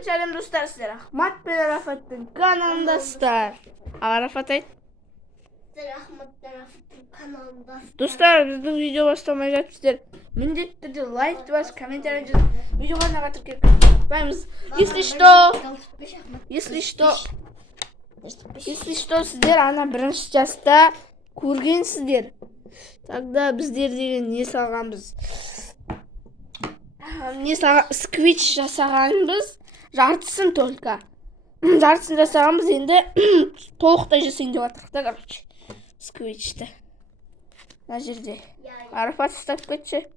Selam dostlar, sizlere Ahmet ben Arafat'ın kanalındasınlar. Arafat ayt. Ahmet ben Arafat'ın kanalındasınlar. Dostlar, bizning video boshlamayga sizlar mіндетті түрде лайк басып, комментарий жазып, видеоға нағатып кетіп байымыз. Если что, сіздер ана бірінші жаста көргенсіздер. Тогда біздер деген не салғанбыз? Сквич жасағанбыз. Жартысын только. Жартысын жасағанбыз, енді толықтай жасайын деп жатырмық та, короче. Сквичті. Мына жерде. Арапат ұстап кетші.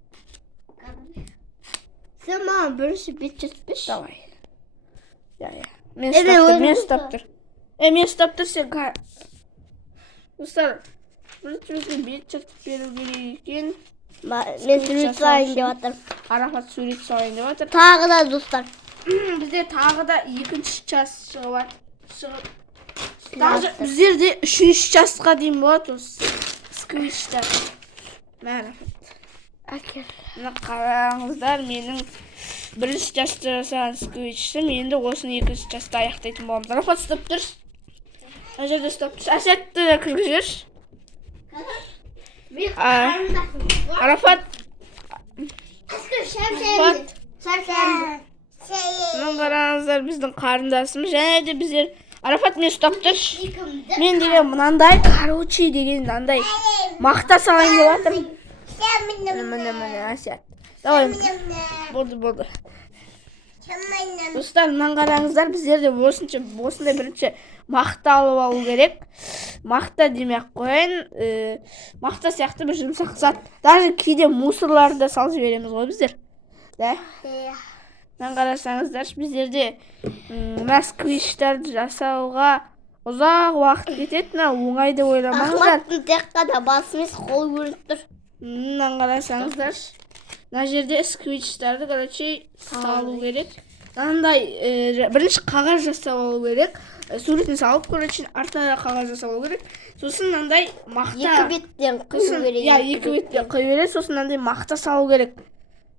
Sen bana бірінші бет жазбеш. Давай. Мен ұстап тұр. Мен ұстап тұр, сен қа... Достар, бірінші бет жазып беру керек екен. Мен сурет салайын деп жатырмын. Арапат сурет салайын деп жатыр. Тағы да достар. Бізде тағы да екінші час шығып. Даже біздерде үшінші часқа дейін болады осы сквичті. Арапат. Мына қараңыздар, менің бірінші часта жасаған сквичті, енді осыны екінші часта аяқтайтын боламыз. Арапат ұстап тұрш. Ана жерде ұстап тұрш. Әсетті кіргізіп жіберші. Арапат. Мына қараңыздар, біздің қарындасымыз. Және де біздер Арапат мен ұстап тұрш. Мен деген мынандай короче деген мынандай мақта салайын деп жатырмын. Міне Әсет. Давай. Болды. Достар, мынаны қараңыздар, біздерде осындай бірінші мақта алып алу керек. Мақта демек қойын. Мақта сияқты бір жұмсақ зат. Даже кейде мусорларды салып жібереміз ғой біздер. Да? Мынаны қарасаңыздар, біздерде сквичтерді жасауға ұзақ уақыт кетеді. Оңай деп ойламаңыздар. Ахматтың тек қана басы емес, қолы көрініп тұр. Мынаны қарасаңыздар. Мына жерде сквичтерді, короче, салу керек. Мынандай бірінші қағаз жасап алу керек. Суретін салып, короче, артына қағаз жасап алу керек. Сосын мынандай мақта. Екі беттен қою керек. Екі беттен қою керек. Сосын мынандай мақта салу керек.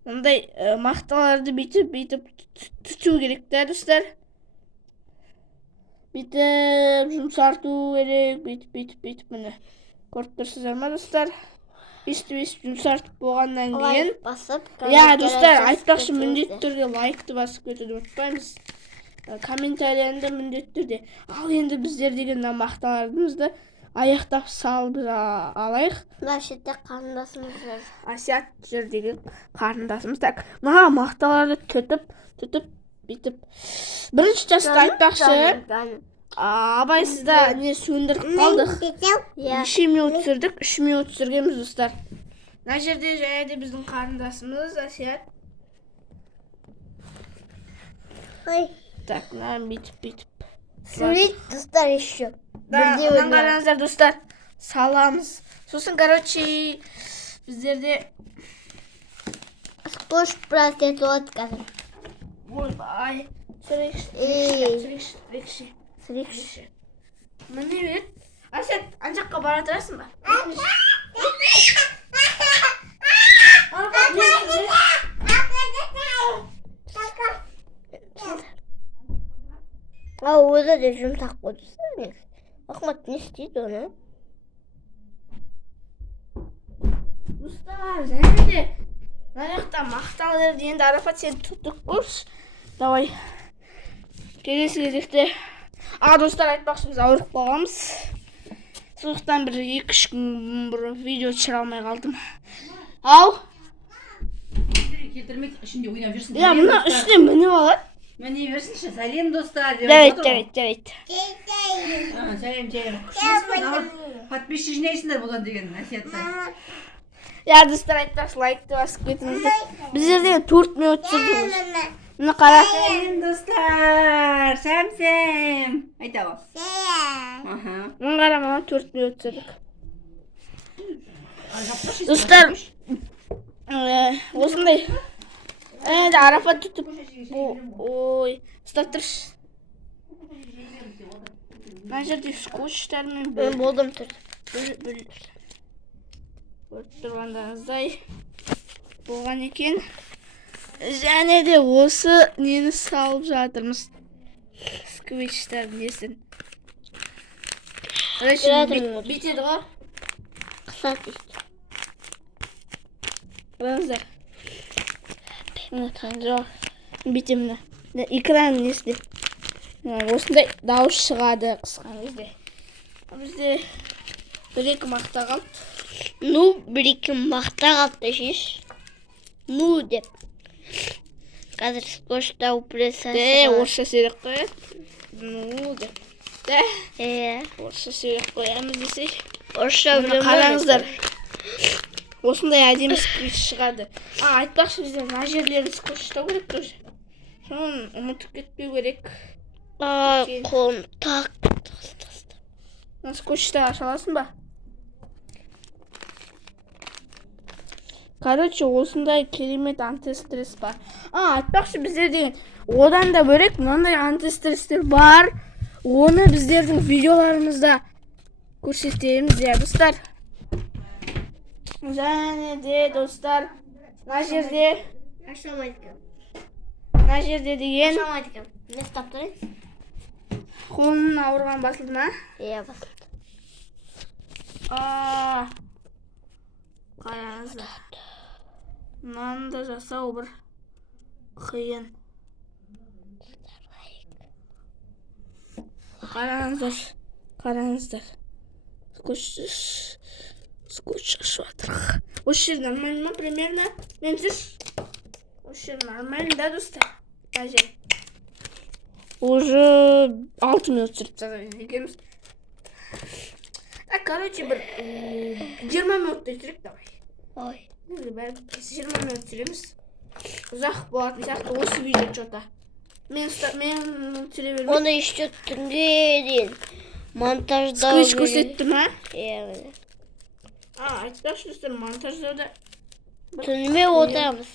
Мынандай мақталарды бүйтіп түту керек та, достар. Бүйтіп жұмсарту керек. Бүйтіп міне. Көріп тұрсыздар ма, достар? Өстіп жұмсартып болғаннан кейін. Достар, айтпақшы міндетті түрде лайкты басып кетуді ұмытпаймыз. Комментарияны міндетті түрде. Ал енді біздер деген мақталарымызды аяқтап салып алайық. Мына шетте қарындасымыз жүр. Асят жүр деген қарындасымыз. Мына мақталарды түтіп, бүйтіп. Бірінші жаста айтпақшы. Абайсызда не сөндіріп қалдық. 2 минут түсірдік, 3 минут түсіргенбіз, достар. Мына жерде және де біздің қарындасымыз Асят. Так, мына бүйтіп. Сурет, достар, еще. Мынаны қараңыздар, достар. Саламыз. Сосын, короче, біздерде скош процент от қазір. Ойбай. Сірекші. Міне бет. Асет, анжаққа бара тұрасың ба? Өзі де жұмсақ қойдысы. Ахмат не істейді оны? Достар, және де мына жақта мақталарды енді Арапат сен тұттық көрш. Давай. Келесі кезекте. Достар, айтпақшы біз ауырып қалғанбыз. Сондықтан бір 2-3 күн бір видео түсіре алмай қалдым. Ау? Келтірмек ішінде ойнап жүрсін. Мына үстіне мініп алады. Міне берсінші, сәлем достар. Давайте. Сәлем. Подписчик жинайсыңдар бұдан деген насиятта. Достар, айтпақшы лайкты басып кетіңіздер. Біздерден 4 минут түсірдіңіз. Мына қара. Сәлем достар. Сәм. Айта ба. Мына қара, мына 4 минут түсірдік. Достар, осындай. Арапат тұтып. Ой, ұстап тұрш. Мына жерде скотчтармен Мен болдым тұр. Көріп тұрғандарыңыздай болған екен. Және де осы нені салып жатырмыз. Сквичтер несін. Бүйтеді ғой. Қысады. Қараңыздар. Жоқ. Бүйтемін. Экран несінде. Осындай дауыс шығады қысқан кезде. Бізде бір-екі мақта қалды. Ну, бір-екі мақта қалды шеш. Ну деп. Қазір скотчта упреса. Орысша сөйлеп қояды. Ну деп. Орысша сөйлеп қоямыз десей. Орысша білем. Қараңыздар. Осындай әдемі сквич шығады. Айтпақшы бізде мына жерлерін скотчтау керек тоже. Соны ұмытып кетпеу керек. Қолым так. Скотчты аша аласың ба? Короче, осындай керемет антистресс бар. Айтпақшы біздер деген одан да бөлек мынандай антистресстер бар. Оны біздердің видеоларымызда көрсетеміз, достар. Және де, достар, мына жерде деген Не ұстап тұрайын? қолын ауырған басылды ма? Басылды. Қараңыздар. Мынаны да жасау бір қиын. Қараңыздар. Скотч ашып жатыр. Осы жер нормально ма, примерно? Менсіз? Осы жер нормально, да, достар? Әже. Уже 6 минут жүріп екенбіз. Короче, бір 20 минутта жүріп, давай. Ой. 20 минут жүреміз. Ұзақ болатын сияқты осы видео что-то. Мен түсіре бермеймін. Оны еще түнге дейін монтаждау. Сквич көрсетті ма? Міне. Айтпақшы достар, монтаждауда Түніме отырамыз.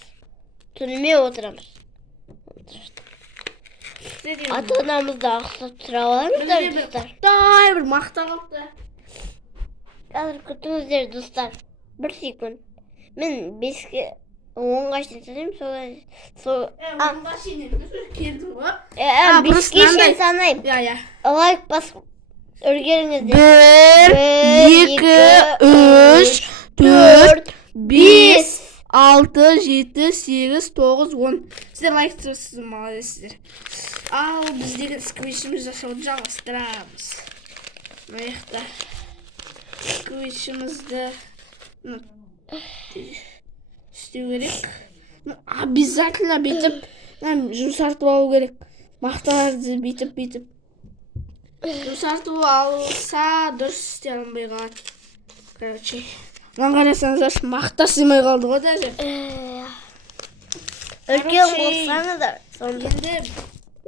Ата-анамызды ақсап тұра аламыздар, достар. Бір мақта қалыпты. Қазір күтіңіздер, достар. Бір секунд. Мен 5-ке 10-ға шейін санаймын, сол 10-ға шейін келдің ғой. 5-ке шейін санаймын. Лайк басып үлгеріңіздер. 1, 2, 3, 4, 5, 6, 7, 8, 9, 10. Сіздер лайк тұрсыз, молодецсіздер. Ал біз деген сквичіміз жасауды жалғастырамыз. Маяқта сквичімізді істеу керек. Обязательно бүйтіп жұмсартып алу керек. Мақталарды бүйтіп. Жұмсартып алса дұрыс істей алмай қалады. Короче, маған қарасаңыздар, мақта сыймай қалды ғой даже. Үлкен болсаңыздар. Енді